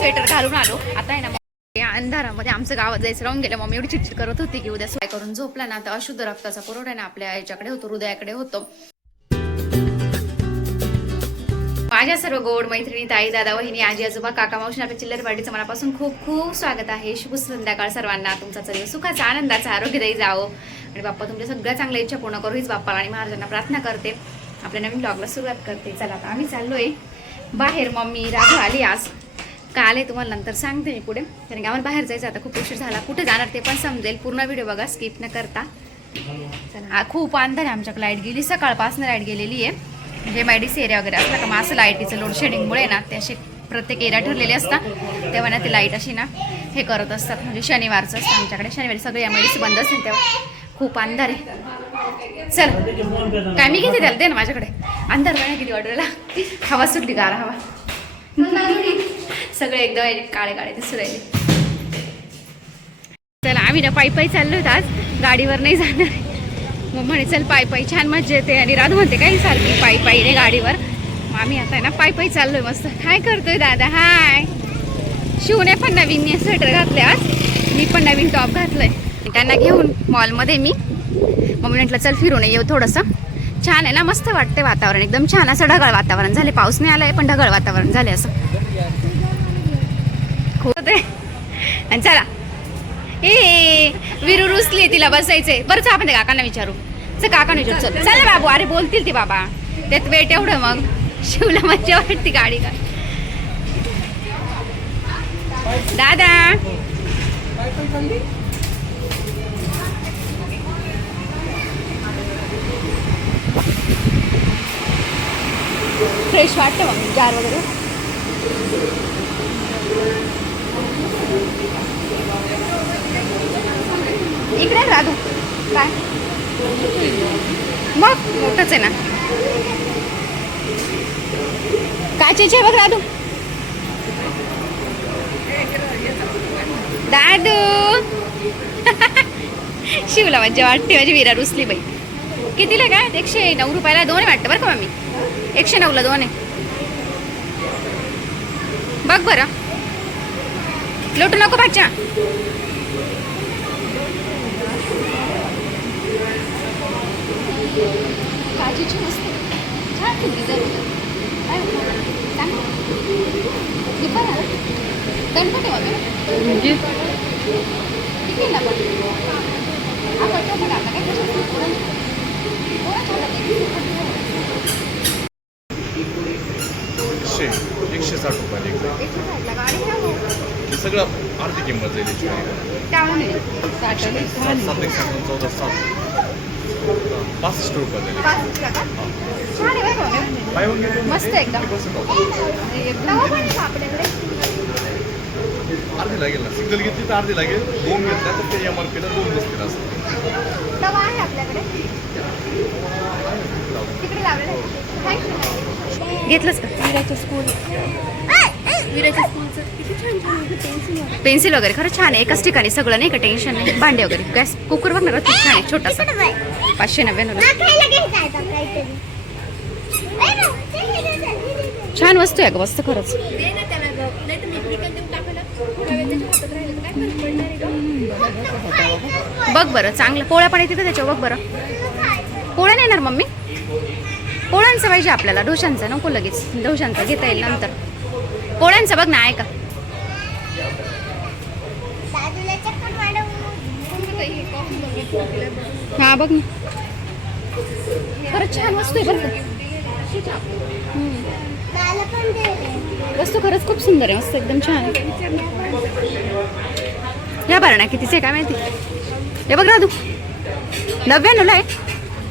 Sweater घालून आलो. आता आहे ना या अंधारामध्ये आमचं गावात जायचं. राहून गेलं मम्मी एवढी चिडचिड करत होती की उद्या सोय करून झोपला ना. तर अशुद्ध रक्ताचा पुरवठा ना आपल्या याच्याकडे होतो हृदयाकडे होतो. माझ्या सर्व गोड मैत्रिणी ताई दादा वहिनी आजी आजोबा काका मावशी आपल्या चिल्लर पार्टीचं मनापासून खूप खूप स्वागत आहे. शुभ संध्याकाळ सर्वांना. तुमचा चल सुखाचा आनंदाचा आरोग्यदायी जावो. आणि बाप्पा तुमच्या सगळ्या चांगल्या इच्छा पूर्ण करू. हीच बाप्पा आणि महाराजांना प्रार्थना करते. आपल्या नवीन ब्लॉगला सुरुवात करते. चला आता आम्ही चाललोय. बाहेर मम्मी राघव आली आज. का आले तुम्हाला नंतर सांगते मी पुढे. कारण की आम्हाला बाहेर जायचं आता खूप उशीर झाला. कुठे जाणार ते पण समजेल. पूर्ण व्हिडिओ बघा स्किप न करता. चला हा खूप अंधार आहे आमच्याकडे. लाइट गेली सकाळपासून लाइट गेलेली आहे. म्हणजे मॅडिस एरिया वगैरे असला का मग असं लाईटीचं लोड शेडिंगमुळे ना ते असे प्रत्येक एरिया ठरलेले असतात. तेव्हा ना ते लाइट अशी ना हे करत असतात. म्हणजे शनिवारचं असतं आमच्याकडे. शनिवारी सगळे या मेडिस बंद असतील तेव्हा. खूप अंधार आहे. चल. काय मी घेते त्याला दे ना माझ्याकडे? अंधार नाही किती वाटला हवा सुटली गार हवा. सगळे एकदम काळे काळे दिसू राहिले. चला आम्ही ना पायी पायी चाललो होतो आज. गाडीवर नाही जाणार. मग म्हणे चल पायी पायी छान मजा येते. आणि राधू म्हणते काय सारखी पायी पायी रे गाडीवर. मग आम्ही आता आहे ना पायी पायी चाललोय मस्त. काय करतोय दादा? हाय. शिवने पण नवीन स्वेटर घातले आज. मी पण नवीन टॉप घातलंय. त्यांना घेऊन मॉलमध्ये मी. मग मी म्हटलं चल फिरून येऊ थोडंसं. छान आहे ना मस्त वाटते वातावरण. एकदम छान असं ढगाळ वातावरण झाले पाऊस नाही आलाय पण ढगाळ वातावरण झाले असं. होते आणि चला. ए विरू रुसली तिला बसायचंय. बरंच आपण ते काकांना विचारू. चल काकांना विचारू. चल चला बाबू अरे बोलतील ते बाबा. त्यात वेट एवढं मग. शिवला मज्जा वाटते गाडी का? दादा. फ्रेश वाटतं मग जार वगैरे. इकडे राधू काय मग मोठंच आहे ना. काचेचे आहे बघ राधू? दादू. शिवला म्हणजे वाटते माझी विरा रुसली बाई. कितीला काय? एकशे नऊ रुपयाला दोन आहे वाटतं बरं का मम्मी? एकशे नऊला दोन आहे. बघ बरं. लोटू नको भाच्या. काजीची मस्त. छान तुम्ही जर काय चांगलं दुपार गणपती म्हणजे? किती ना पण आपण तो पण आता काय एक. एकशे एकशे साठ रुपयाला एक एकशे साठला गाडी घ्या हो. हे सगळं अर्धी किंमत जाईल याची गाडी. त्यामुळे सात एक सात चौदा सात. पासष्ट रुपये पाच का? छान आहे? मस्त एकदम. 50% off. तवा पण आहे का आपल्याकडे अर्धी लागेल ना सिंगल घेतली तर अर्धी लागेल दोन घेतल्या तर ते एम आर पीला दोन बसतील असं तवा आहे आपल्याकडे तिकडे लावलेलं आहे. Thank you. घेतलंच का स्कूल विराच्या स्कूलचं किती छान छान आहे पेन्सिल पेन्सिल वगैरे. खरं छान आहे. एकाच ठिकाणी सगळं नाही का? टेन्शन नाही. भांडे वगैरे. गॅस कुकर बघ ना किती छान आहे. छोटासा. पाचशे नव्याण्णव छान वस्तू आहे ग. वस्तू खरंच? बघ बरं. चांगलं. पोळ्या पण येते त्याच्यावर. बघ बरं. पोळ्या नाही येणार मम्मी? पोळ्यांचं पाहिजे आपल्याला. डोशांचं नको लगेच. डोशांचं घेता येईल नंतर. पोळ्यांचं बघ ना आहे का हा बघ ना. खरंच छान वस्तू आहे बरं का. वस्तू खरंच खूप सुंदर आहे मस्त एकदम छान आहे. ह्या भरणा कितीच आहे काय माहिती? हे बघ ना तू नव्याण्णवला आहे.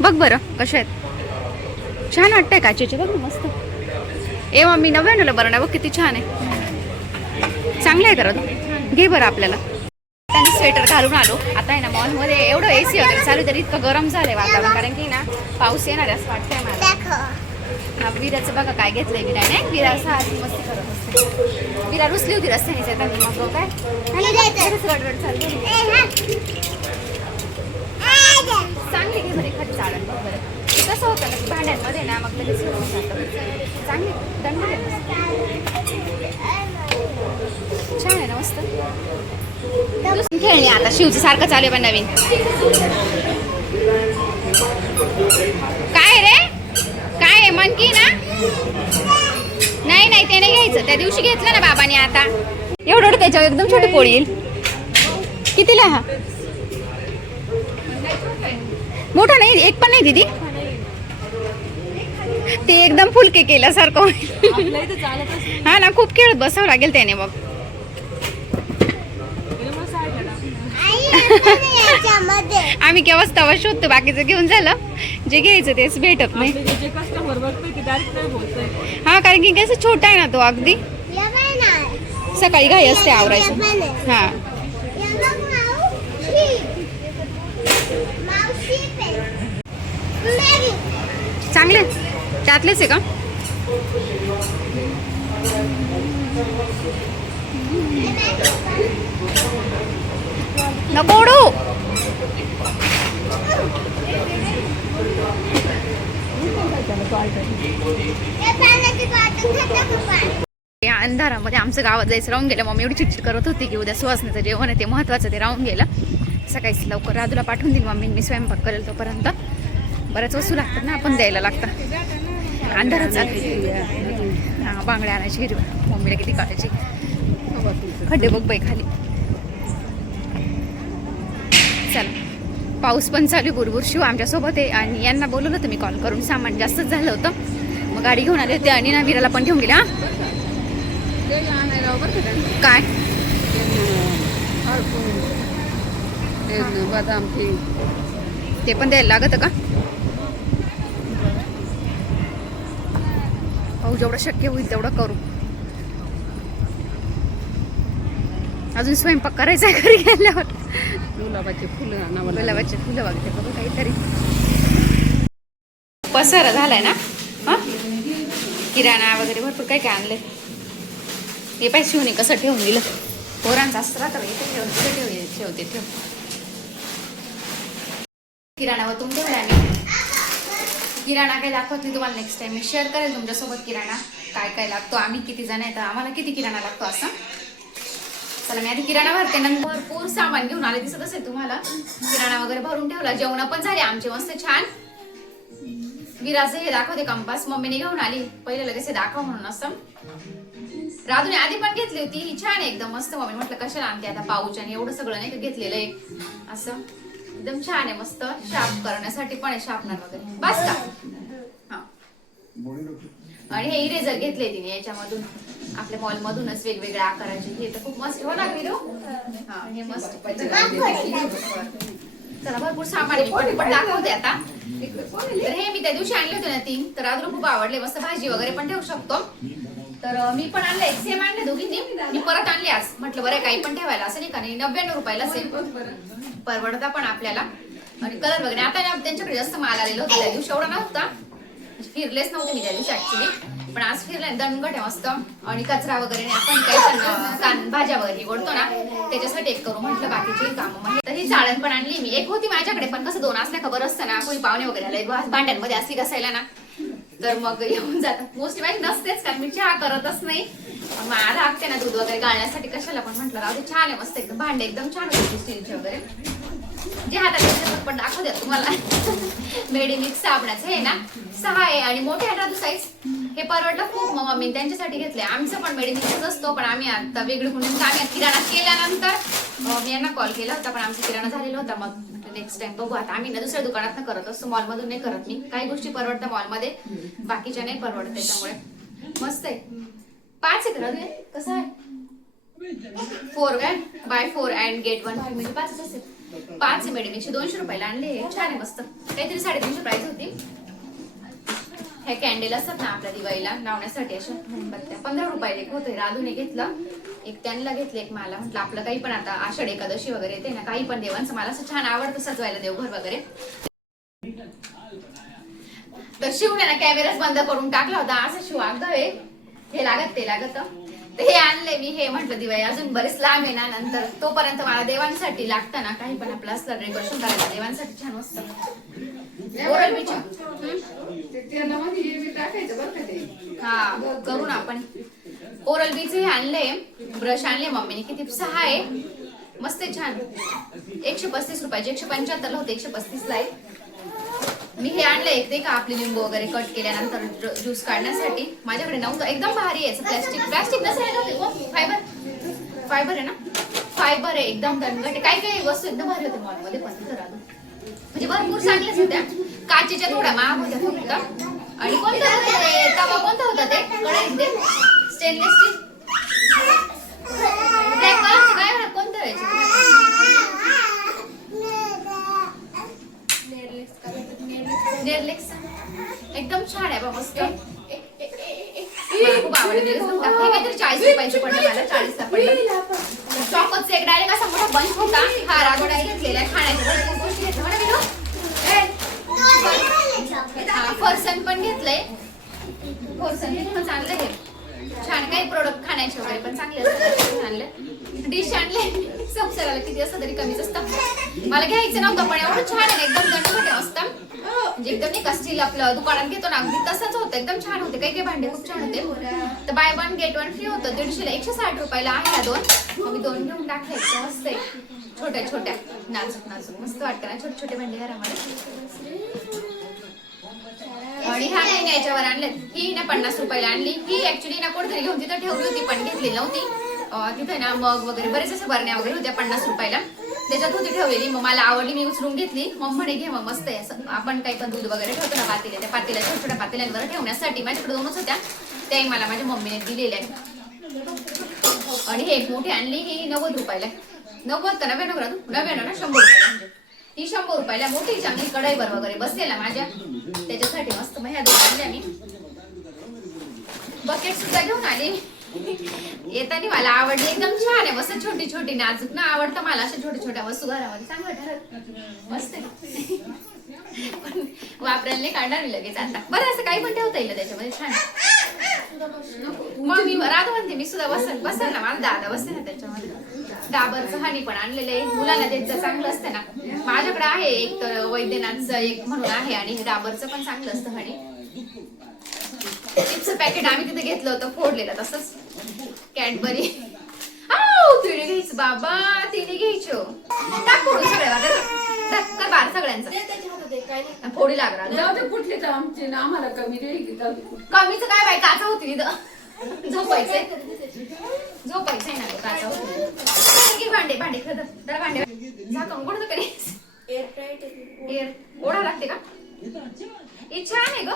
बघ बरं कशा आहेत. छान वाटतंय काचेचे बघ ना मस्त. ए मम्मी नव्याण्णवला बरं बघ किती छान आहे. चांगलं आहे करा तू घे बरं आपल्याला. त्यांनी स्वेटर घालून आलो. आता आहे ना मॉलमध्ये एवढं ए सी वगैरे चालू तरी इतकं गरम झालंय वातावरण. कारण की ना पाऊस येणार आहे असं वाटतंय मला. विराचं बघा काय घेतलंय विराने. विरा असा आधी मस्ती करत असते विरा रुसली होती रस्त्याने येताना मग काय. बरंच चालली चांगली घे बरं एखादी चाळण बरं. कसं होतं ना भांड्यांमध्ये ना मग लगेच होऊन जातं. चांगली दंड छान आहे ना मस्त. खेळणी आता शिवचं सारखं चालू आहे पण नवीन. काय रे? काय आहे? मंकी ना? नाही नाही ते नाही घ्यायचं. त्या दिवशी घेतलं ना बाबाने आता. एवढं त्याच्यावर एकदम छोटी पोळी येईल. कितीला हा? मोठा नाही एक पण नाही दिदी. ते एकदम फुलके केल्यासारखं होईल. हा ना खूप खेळत बसावं लागेल त्याने मग. आम्ही केव्हाच तवा शोधतो बाकीचं घेऊन झालं. जे घ्यायचं तेच भेटत नाही. हा कारण की कसं छोटा आहे ना तो अगदी. सकाळी घाई असते आवरायचं. हा. चांगले? त्यातलेच आहे का? नको उडू या अंधारामध्ये आमचं गावात जायचं राहून गेलं. मम्मी एवढी चिडचिड करत होती की उद्या सुवासनाचं जेवण आहे ते महत्वाचं ते राहून गेलं. सकाळीच लवकर राजूला पाठवून देईल मम्मी मी स्वयंपाक करेल तोपर्यंत. बऱ्याच वस्तू लागतात ना आपण द्यायला लागतं अंधारात जाते हा बांगड्या आणायची हिरव्या मम्मीला किती काढायची. खड्डे बघ बाई खाली. चला. पाऊस पण चालू बुरबुर शिव आमच्यासोबत आहे आणि यांना बोलवलं होतं मी कॉल करून. सामान जास्तच झालं होतं. मग गाडी घेऊन आले होते आणि ना विराला पण घेऊन गेले हा. काय? बदाम ते पण द्यायला लागत का? पाहू जेवढं शक्य होईल तेवढं करू. अजून स्वयंपाक करायचा आहे घरी गेल्यावर. गुलाबाची फुलं गुलाबाचे फुलं बघते बघू काहीतरी. पसारा झालाय ना? हा? किराणा वगैरे भरपूर काय काय आणले हे पाय शिवणे कसं ठेवून दिलं? पोरांचा असला तर ठेवते ठेव किराणा वतून ठेवला किराणा काही दाखवत नाही तुम्हाला नेक्स्ट टाइम मी शेअर करेल तुमच्यासोबत किराणा. काय काय लागतो? आम्ही किती जण आहे तर आम्हाला किती किराणा लागतो असं? चला मी आधी किराणा भरते. नंतर भरपूर सामान घेऊन आले. दिसत असेल तुम्हाला? किराणा वगैरे भरून ठेवला. जेवण पण झाले. आमचे मस्त छान. विराज हे दाखवते कंपास. मम्मीने घेऊन आली. पहिले लगेच हे दाखव म्हणून असं. राधूने आधी पण घेतली होती. ही छान एकदम. मस्त मम्मी म्हटलं कशाला आणते आता पाऊच? आणि एवढं सगळं नाही का घेतलेलं आहे? असं. एकदम छान आहे मस्त. शार्प करण्यासाठी पण आहे शार्पनर वगैरे. बस का? हा. आणि हे इरेजर घेतले तिने याच्यामधून. आपल्या मॉल मधूनच वेगवेगळ्या आकाराचे. हे तर खूप मस्त. हो ना विरू? हा हे मस्त. चला भरपूर सामान पण दाखवते आता. तर हे मी त्या दिवशी आणले होते ना तीन. तर अजून खूप आवडले. मस्त भाजी वगैरे पण ठेवू शकतो. तर मी पण आणले सेम आणले दोघींनी. मी परत आणले आज. म्हटलं बरं काही पण ठेवायला असं नाही का? नाही नव्याण्णव रुपयाला सेम परवडता पण आपल्याला. आणि कलर वगैरे आता ना त्यांच्याकडे जास्त माल आलेला होता. त्या दिवशी एवढा नव्हता. फिरलेच नव्हते मी त्या दिवशी ऍक्च्युली पण आज फिरले दणगट आहे मस्त. आणि कचरा वगैरे आपण काही पण कान भाज्या वगैरे ओढतो ना त्याच्यासाठी एक करू म्हटलं बाकीचे कामं. म्हणजे तर ही जाळण पण आणली मी. एक होती माझ्याकडे पण कसं दोन असल्या खबर असतं ना कोणी पाहुणे वगैरे आले भांड्यांमध्ये असली घसायला ना. तर मग येऊन जातात. मोस्टली माझी नसतेच कारण मी चहा करतच नाही. मग मला लागते ना दूध वगैरे गाळण्यासाठी कशाला पण म्हटलं राहू छान आहे मस्त एकदम भांडे एकदम छान होते स्टीलचे वगैरे. जे हातात पण दाखव द्या तुम्हाला. मेडिमिक्स साबणाचं आहे ना? सहा आहे आणि मोठे आहे ना साईज हे परवडलं खूप मग मम्मी त्यांच्यासाठी घेतले आमचं पण मेडिमिक्सच असतो पण आम्ही आता वेगळं म्हणून आम्ही किराणा केल्यानंतर मी यांना कॉल केला होता पण आमचा किराणा झालेला होता. मग नेक्स्ट टाइम बघू आता. आम्ही ना दुसऱ्या दुकानात करत असतो. मॉल मधून नाही करत मी. काही गोष्टी परवडतात मॉलमध्ये बाकीच्या नाही परवडत त्याच्यामुळे. मस्त आहे. पाच आहे रवी कसं आहे? फोर काय buy four and get one five म्हणजे पाच असेल. पाच आहे मॅडम एकशे दोनशे रुपयाला आणले. छान आहे मस्त. काहीतरी साडेतीनशे प्राईस होती. हे कॅन्डल असतात ना आपल्या दिवाळीला लावण्यासाठी अशा मोमबत्त्या. पंधरा रुपयाला एक होते राधूने घेतलं. एक त्यांना घेतलं एक मला. म्हटलं आपलं काही पण आता आषाढ एकादशी वगैरे येते ना काही पण देवांचं. मला असं छान आवडतं सजवायला देवघर वगैरे. तर शिवने ना कॅमेराच बंद करून टाकला होता. असं शिव अगं हे लागत ते लागत. तर हे आणले मी. हे म्हटलं दिवाळी अजून बरेच लांब आहे ना नंतर तोपर्यंत मला देवांसाठी लागतं ना काही पण आपलं असलं डेकोरेशन करायला देवांसाठी छान असतं हा? करू ना आपण ओरल बीचे हे आणले ब्रश आणले मम्मीने. किती सहा आहे. मस्त आहे छान. एकशे पस्तीस रुपयाचे एकशे पंच्याहत्तरला होते एकशे पस्तीसला आहे. मी हे आणलं एक ते का आपले लिंबू वगैरे कट केल्यानंतर ज्यूस काढण्यासाठी. माझ्याकडे नव्हतं एकदम भारी आहे. प्लॅस्टिक प्लॅस्टिक नसेल फायबर फायबर आहे ना? फायबर आहे एकदम दणकट आहे. काही काही वस्तू एकदम भारी होते मॉलमध्ये पण म्हणजे भरपूर चांगल्याच होत्या काचेच्या थोड्या महाग होत्या फक्त. आणि कोणता होता ते? तवा कोणता होता ते? ते स्टेनलेस स्टील ब्लॅक कलरचे काय म्हणा कोणतं. नेरलेक्स एकदम छान आहे बा मस्त. मला खूप आवडलं. हे काहीतरी चाळीस रुपयाचे पडलं मला चाळीसला पडलं. चॉकोचं एक डायरेक्ट असा मोठा बंच होता. हा घेतलेला आहे खाण्याच्या भरपूर गोष्टी घेतल्या म्हणा विनू? ए, हा, आहे पण घेतलंय हे चांगलं आहे. छान काही प्रोडक्ट खाण्याचे वगैरे पण चांगले असतात. आणले. डिश आणले. संसाराला किती असतं तरी कमीच असतं. मला घ्यायचं नव्हतं पण एवढं छान आहे एकदम दंडपट असतं म्हणजे एकदम नाही का स्टील आपलं दुकानात घेतो ना अगदी तसंच होतं. एकदम छान होते. काही काही भांडे खूप छान होते. तर buy one get one free होतं. दीडशेला एकशे साठ रुपयाला आहे ना दोन. मग मी दोन घेऊन टाकले. मस्त आहे. छोट्या छोट्या. नाजूक नाजूक. मस्त वाटतं ना छोटे छोटे भांडे घरामध्ये. आणि ह्या नाही याच्यावर आणले. ही ना पन्नास रुपयाला आणली. ही ऍक्च्युली ना कुठेतरी घेऊन तिथं ठेवली होती पण घेतली नव्हती. तिथे ना मग वगैरे बरेच असे बरण्या वगैरे होत्या पन्नास रुपयाला. त्याच्यात होती ठेवलेली. मग मला आवडली मी उचलून घेतली. मग म्हणे घे मग मस्त आहे. असं आपण काही पण दूध वगैरे ठेवतो ना पातेल्या त्या पातेल्या छोट्या छोट्या पातेल्यांवर ठेवण्यासाठी माझ्याकडे दोनच होत्या. त्याही मला माझ्या मम्मीने दिलेल्या आणि हे एक मोठी आणली ही नव्वद रुपयाला नव्वद का नव्याण्णव नव्याण्णव ना? शंभर रुपयाला. ही शंभर रुपयाला मोठी चांगली कढईवर वगैरे बसलेला माझ्या. त्याच्यासाठी मस्त मग ह्या दोन आणल्या मी. बकेट सुद्धा घेऊन आली येताना मला आवडली. एकदम छान आहे. मस्त छोटी छोटी नाजूक ना आवडतं मला. अशा छोट्या छोट्या वस्तू घरामध्ये चांगलं ठरत. मस्त वापरायला नाही काढणार मी लगेच आता. बरं असं काही पण ठेवता येईल त्याच्यामध्ये. छान. मग मी राधा म्हणते मी सुद्धा बसल बसेल ना मला दादा बसेल ना त्याच्यामध्ये. डाबरचं हनी पण आणलेलं आहे. मुलांना त्यांचं चांगलं असतं ना. माझ्याकडे आहे एक तर वैद्यनाथचं एक म्हणून आहे आणि हे डाबरचं पण चांगलं असतं हनी. चिप्स पॅकेट आम्ही तिथे घेतलं होतं फोडलेलं तसंच. कॅडबरी आऊ, तिने घ्यायचं बाबा तिने घ्यायचं. टाक फोडून सगळ्या कर बार सगळ्यांचं. फोडी लागणार जाऊ दे कुठले तर आमचे ना आम्हाला कमी. कमीच काय बाय काचा होती तिथं झोपायचंय. त्याची? झोपायचंय ना होती. घे भांडे भांडे खरं तर. भांडे झाकण कोणतं आहे. एअर ओढा लागते का? हे छान आहे ग.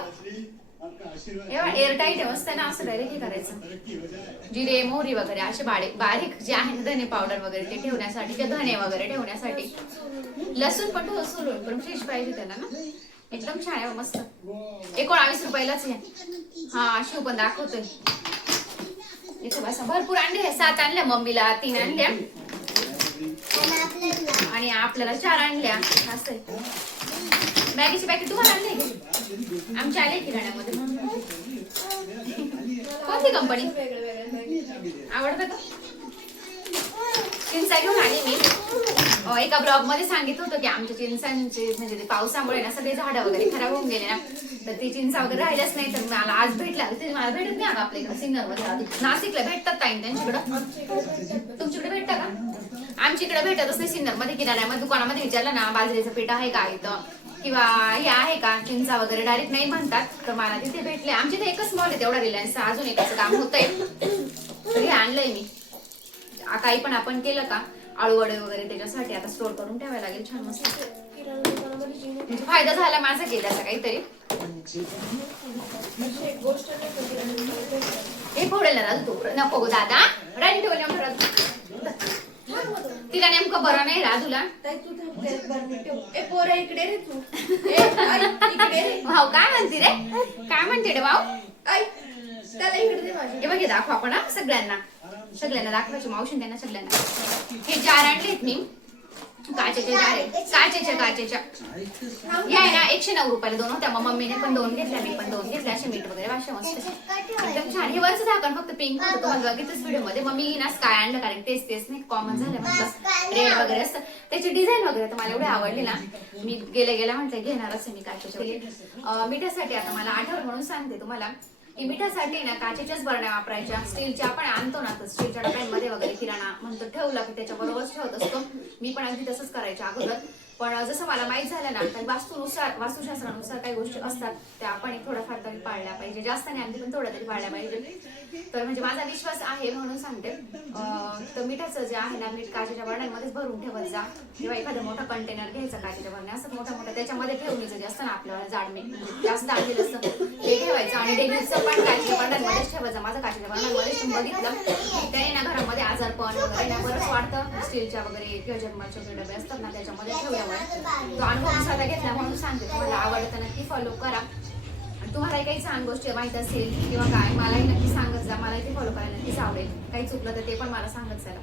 एअर टाईट आहे मस्त आहे ना असं डायरेक्ट हे करायचं. जिरे मोहरी वगैरे असे बारीक बारीक जे आहे ना धने पावडर वगैरे ते ठेवण्यासाठी ते धने वगैरे ठेवण्यासाठी. लसूण पण तो सोलून पण फ्रेश पाहिजे त्याला ना. एकदम छान आहे मस्त. एकोणावीस रुपयालाच आहे. हा शिव पण दाखवतोय. इथे बसा. भरपूर आणले सात आणल्या मम्मीला तीन आणल्या. आणि आपल्याला चार आणल्या. असं आहे. मॅगीची पॅकेट तुम्हाला आणले का? आमच्या आले किराण्यामध्ये. कोणती कंपनी आवडतं का? चिंचा घेऊन आली मी. अं, एका ब्लॉगमध्ये सांगितलं होतं की आमच्या चिंचांचे म्हणजे ते पावसामुळे ना सगळे झाडं वगैरे खराब होऊन गेले ना. तर ती चिंचा वगैरे राहिल्याच नाही तर मला आज भेटला ते मला भेटत नाही आपल्या इकडे सिन्नरमध्ये. नाशिकला भेटतात ताई त्यांच्याकडं. तुमच्याकडे भेटतं का? आमच्या इकडे भेटतच नाही सिन्नरमध्ये किराण्यामध्ये दुकानामध्ये. विचारलं ना बाजरीचं पीठ आहे का इथं? किंवा हे आहे का? चिंचा वगैरे डायरेक्ट नाही म्हणतात तर मला तिथे भेटले. आमच्या इथे एकच मॉल आहे तेवढा रिलायन्स अजून एकाचं काम होतंय. तर हे आणलंय मी. आ- काही पण आपण केलं का? आळू वडे वगैरे त्याच्यासाठी आता स्टोर करून ठेवायला लागेल. छान मस्त. म्हणजे फायदा झाला माझा केल्याचा काहीतरी. हे फोडेल ना तू. नको गो दादा. राणी ठेवल्या राजू. तिला नेमकं बरं नाही राजूला. ताई, तू थांब, त्यात बरं ठेव. ए, पोरा, इकडे रे तू. भाऊ काय म्हणते रे? काय म्हणते रे भाऊ? त्याला इकडे बघ दाखव आपण सगळ्यांना. सगळ्यांना दाखवायचे मावशी त्यांना सगळ्यांना. हे जार आणलेत मी. काचेच्या जार आहेत. काचेच्या काचेच्या. या आहे ना एकशे नऊ रुपयाला दोन होत्या. मग मम्मीने पण दोन घेतल्या मी पण दोन घेतल्या. असे मीठ वगैरे वाशा मस्त. एकदम छान. हे वरचं झाकण फक्त पिंक होतं. तुम्हाला बघितच व्हिडिओमध्ये मग मी ना स्काय आणलं कारण तेच तेच नाही कॉमन झालं म्हटलं रेड वगैरे असतं. त्याची डिझाईन वगैरे तर मला एवढी आवडली ना. मी गेल्या गेल्या म्हटलं घेणार असं मी काचेच्या मिठासाठी आता मला आठवण म्हणून सांगते तुम्हाला. की मिठासाठी ना काचेच्याच बरण्या वापरायच्या. स्टीलच्या आपण आणतो ना तर स्टीलच्या डब्यांमध्ये वगैरे किराणा म्हणतो ठेवला की त्याच्याबरोबरच ठेवत असतो. मी पण अगदी तसंच करायच्या अगोदर. पण जसं मला माहीत झालं ना काही वास्तुनुसार वास्तुशास्त्रानुसार काही गोष्टी असतात त्या आपण एक थोड्याफार तरी पाळल्या पाहिजे. जास्त नाही अगदी पण थोड्या तरी पाळल्या पाहिजे. तर म्हणजे माझा विश्वास आहे म्हणून सांगते. तर मिठाचं जे आहे ना मीठ काचेच्या बरण्यांमध्येच भरून ठेवत जा. किंवा एखादं मोठा कंटेनर घ्यायचं काचेच्या बरण्या असं मोठं मोठं त्याच्यामध्ये ठेवणीचं जे असतं ना आपल्याला जाड मीठ म्हणजे जास्त आणलेलं असतं ते ठेवायचं आणि डेलीचं पण काचेच्या बरण्यांमध्येच ठेवायचं माझं काचेच्या बरण्यांमध्ये तुम्ही बघितलं. त्याने ना घरामध्ये आजारपण वगैरे ना बरंच वाढतं. स्टीलच्या वगैरे किंवा जन्माचे डबे असतात ना त्याच्यामध्ये ठेवल्यामुळे तो अनुभव मी स्वतः घेतला म्हणून सांगते. तुम्हाला आवडतं नक्की फॉलो करा. तुम्हाला काही छान गोष्टी माहीत असेल किंवा काय मलाही नक्की सांगत जा. मलाही ते फॉलो करायला नक्कीच आवडेल. काही चुकलं तर ते पण मला सांगत चला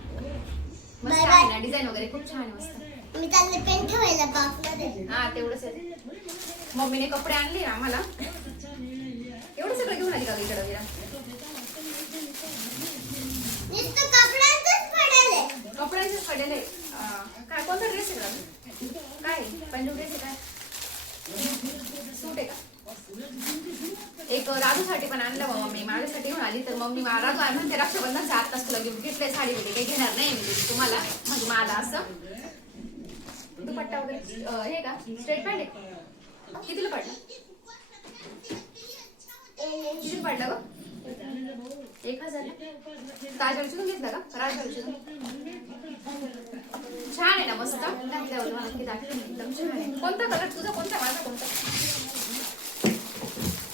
मस्त आहे ना? डिझाईन वगैरे खूप छान आहे मस्त. मी चालले पेन ठेवायला हा तेवढंच आहे. मम्मीने कपडे आणले ना आम्हाला. एवढं सगळं घेऊन आली का इकडं विरा कपड्यांचंच पडेल. कपड्यांचेच पडेल काय कोणता ड्रेस आहे का काय पंजाब ड्रेस आहे काय? सूट आहे का? एक राजूसाठी पण आणलं बाबा मी माझ्यासाठी घेऊन आली तर मम्मी मला राजू आहे म्हणते रक्षाबंधनच्या आत्ताच तुला गिफ्ट घेतले साडी वगैरे काही घेणार नाही मी तुम्हाला म्हणजे मला असं. दुपट्टा वगैरे हे का? स्ट्रेट पॅन्ट आहे? कितीला पडला? किती पडला ग? एक हजार ताजवरची घेतला का? राजवरची छान आहे ना मस्त. घातल्यावर तुम्हाला नक्की दाखवेन एकदम छान आहे. कोणता कलर तुझा कोणता? माझा कोणता?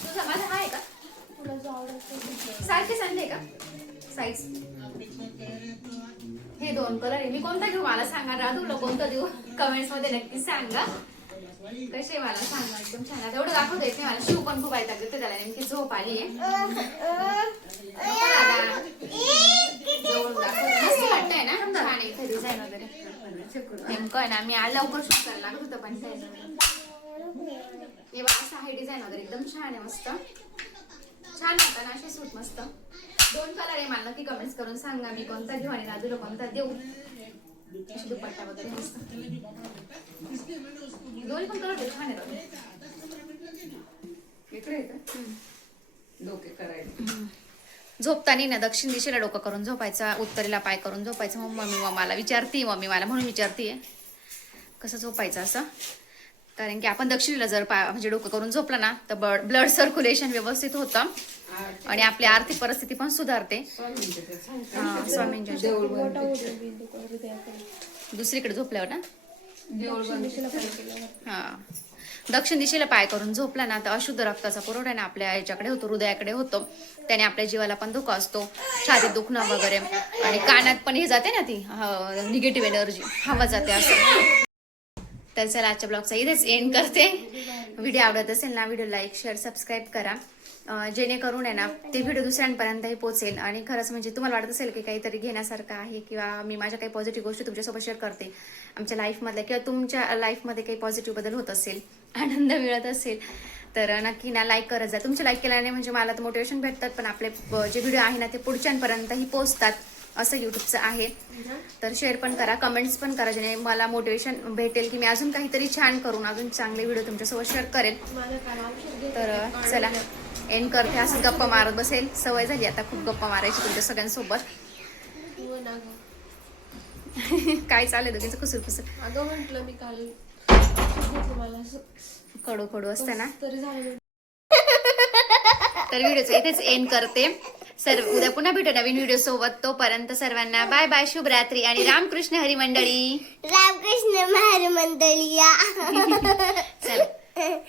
तुझा माझा हा आहे का? सारखे सांगते का? साईज हे दोन कलर आहे. मी कोणता घेऊ? मला सांगा. राधूला कोणता देऊ? कमेंट्समध्ये नक्की सांगा. कसे मला सांगा एकदम छान. आता एवढं दाखवता येत नाही मला शिव पण खूप देते त्याला नेमकी झोप आली आहे. मस्त वाटतंय ना? छान आहे. डिझाईन वगैरे. नेमकं आहे ना मी आज लवकर शूट करायला लागत होतं पण हे असं आहे डिझाईन वगैरे. एकदम छान आहे मस्त. छान वाटतं ना असे सूट मस्त. दोन कलर आहे मला नक्की कमेंट्स करून सांगा. मी कोणता घेऊ आणि राजूला कोणता देऊ? दुपट्टा वगैरे मस्त. दोन्ही पण कलर छान आहेत इकडे येतं? डोके करायचे झोपताना ना दक्षिण दिशेला डोकं करून झोपायचा उत्तरेला पाय करून झोपायचं. मग मम्मी मग मला विचारते मम्मी मला म्हणून विचारतीये. कसं झोपायचं असं? कारण की आपण दक्षिणेला जर पाय म्हणजे डोकं करून झोपलं ना तर ब्लड सर्क्युलेशन व्यवस्थित होतं. आणि आपली आर्थिक परिस्थिती पण सुधारते. हा, स्वामींच्या देऊळ बंद. दुसरीकडे झोपल्यावर ना? हा. दक्षिण दिशेला पाय करून झोपला ना तर अशुद्ध रक्ताचा पुरवठा ना आपल्या याच्याकडे होतो हृदयाकडे होतो. त्याने आपल्या जीवाला पण धोका असतो छातीत दुखणं वगैरे. आणि कानात पण हे जाते ना ती निगेटिव्ह एनर्जी हवा जाते असं. तर चला आजच्या ब्लॉगचा इथेच एंड करते. व्हिडिओ आवडत असेल ना व्हिडिओ लाईक शेअर सबस्क्राईब करा. जेणेकरून आहे ना ते व्हिडिओ दुसऱ्यांपर्यंतही पोहोचेल. आणि खरंच म्हणजे तुम्हाला वाटत असेल की काहीतरी घेण्यासारखं आहे किंवा मी माझ्या काही पॉझिटिव्ह गोष्टी तुमच्यासोबत शेअर करते. आमच्या लाईफमधल्या किंवा तुमच्या लाईफमध्ये काही पॉझिटिव्ह बदल होत असेल आनंद मिळत असेल तर नक्की ना लाईक करत जा. तुमचे लाईक केल्याने म्हणजे मला तर मोटिवेशन भेटतात पण आपले जे व्हिडिओ आहे ना ते पुढच्यांपर्यंतही पोहोचतात असं युट्यूबचं आहे. तर शेअर पण करा कमेंट्स पण करा जेणे मला मोटिवेशन भेटेल की मी अजून काहीतरी छान करून अजून चांगले व्हिडिओ तुमच्यासोबत शेअर करेल. तर चला. एंड करते असंच गप्पा मारत बसेल. सवय झाली आता खूप गप्पा मारायची तुमच्या सगळ्यांसोबत. काय चालेल दोघींचं? कुसूर कुसूर अगं म्हटलं मी काल कडू कडू असतं ना? तरी झालं. तर व्हिडिओचं इथेच एंड करते. सर्व उद्या पुन्हा भेटू नवीन व्हिडिओ सोबत. तोपर्यंत सर्वांना बाय बाय शुभरात्री आणि रामकृष्ण हरी मंडळी रामकृष्ण महार मंडळी या. चला.